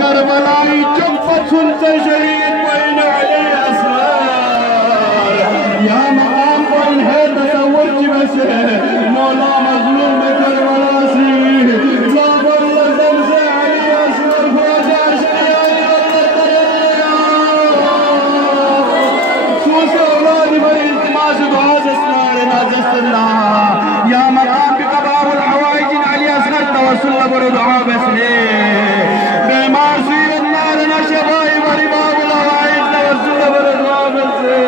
करबलाई चुप सुनते शहीद कोइन अली असगर या मकाम कोइन है तसव्वुर की वजह मौला मजलूम में करबला सी जाबर लजम से अली असगर ख्वाजा सूस औलाद पर इल्तिमास दुआज अस्नार नाजस्तल्ला या मकाम के कबाबुल हवाइज अली असगर तवस्सुल बर दुआ बसले बेमार सीरत नार नशबाई बरी बाबुल हवाइज तवस्सुल बर दुआ बसले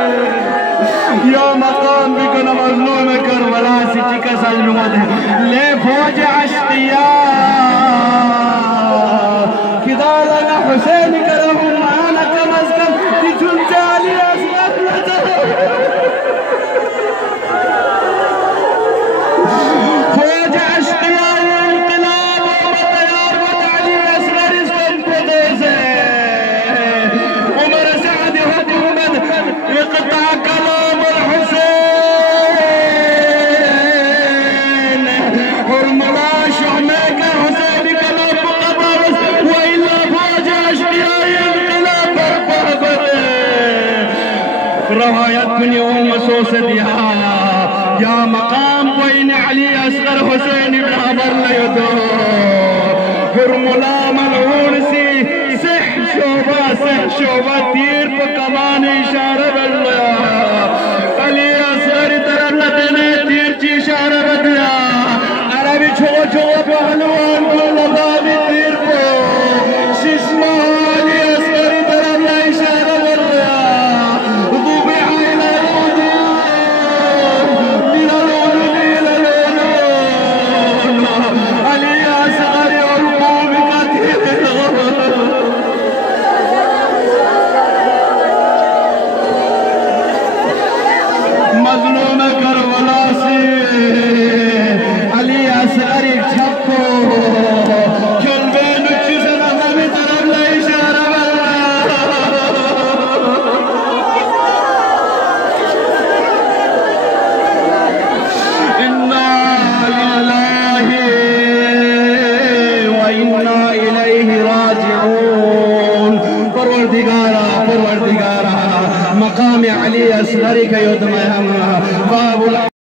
या मकाम भी कन मजलूम करबला से चिका सलमत ले फौज अश्तिया किदारना हुसैन करहु माना कम अज कम तिजुन अली असगर फौज अश्तिया इंकलाब तैयार अली असगर इसको पदेसे उमर साद हुकूमत इक़ता कलाम रवायत मसो से दिया या मकाम कोइन अली असगर हुसैन बराबर ले दो हुरमुला मलऊन सी सह शोभा तीर पर कमान इशारा बन गया अली असगर तरफ लदने तीर की इशारा बन गया अरबी छो छो पहलवान को लगा दी तीर को शिशमा अली असगर तरफ ला इशारा बन गया मजलूम करबला से अली असगर एक छप्पो चलबे नुची से नबी तरफ ला इशारा इन्ना लिल्लाहि व इन्ना इलैहि राजिऊन। परवरदिगारा मकाम अली असगर के युद्ध में हम बाबुल